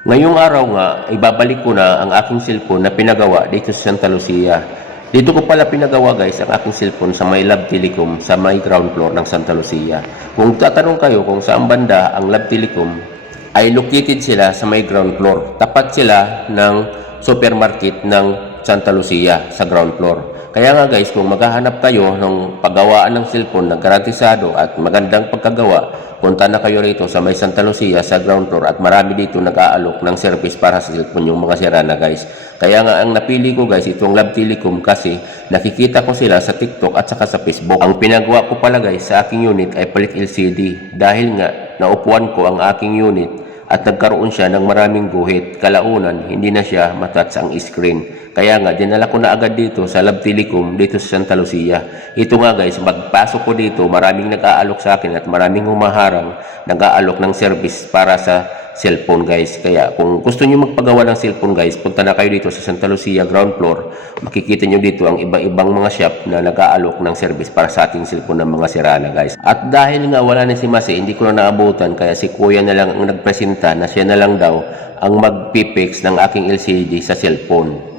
Ngayong araw nga, ibabalik ko na ang aking cellphone na pinagawa dito sa Santa Lucia. Dito ko pala pinagawa guys ang aking cellphone sa may Love Telecom sa may ground floor ng Santa Lucia. Kung tatanong kayo kung saan banda ang Love Telecom, ay located sila sa may ground floor. Tapat sila ng supermarket ng Santa Lucia sa ground floor. Kaya nga guys, kung maghahanap kayo ng paggawaan ng cellphone na garantisado at magandang pagkagawa, punta na kayo rito sa may Santa Lucia sa ground floor at marami dito nag-aalok ng service para sa cellphone yung mga sira na guys. Kaya nga ang napili ko guys itong Love Telecom kasi nakikita ko sila sa TikTok at saka sa Facebook. Ang pinagawa ko pala guys sa aking unit ay palit LCD dahil nga naupuan ko ang aking unit at nagkaroon siya ng maraming guhit. Kalaunan, hindi na siya matouch ang screen. Kaya nga, dinala ko na agad dito sa Love Telecom, dito sa Santa Lucia. Ito nga guys, magpasok ko dito, maraming nag-aalok sa akin at maraming humaharang nag-aalok ng service para sa cellphone guys. Kaya kung gusto niyo magpagawa ng cellphone guys, punta na kayo dito sa Santa Lucia ground floor. Makikita niyo dito ang iba-ibang mga shop na nag-aalok ng service para sa ating cellphone ng mga sirana guys. At dahil nga wala na si Masi, hindi ko na naabutan kaya si Kuya na lang ang nagpresenta na siya na lang daw ang magpipix ng aking LCD sa cellphone.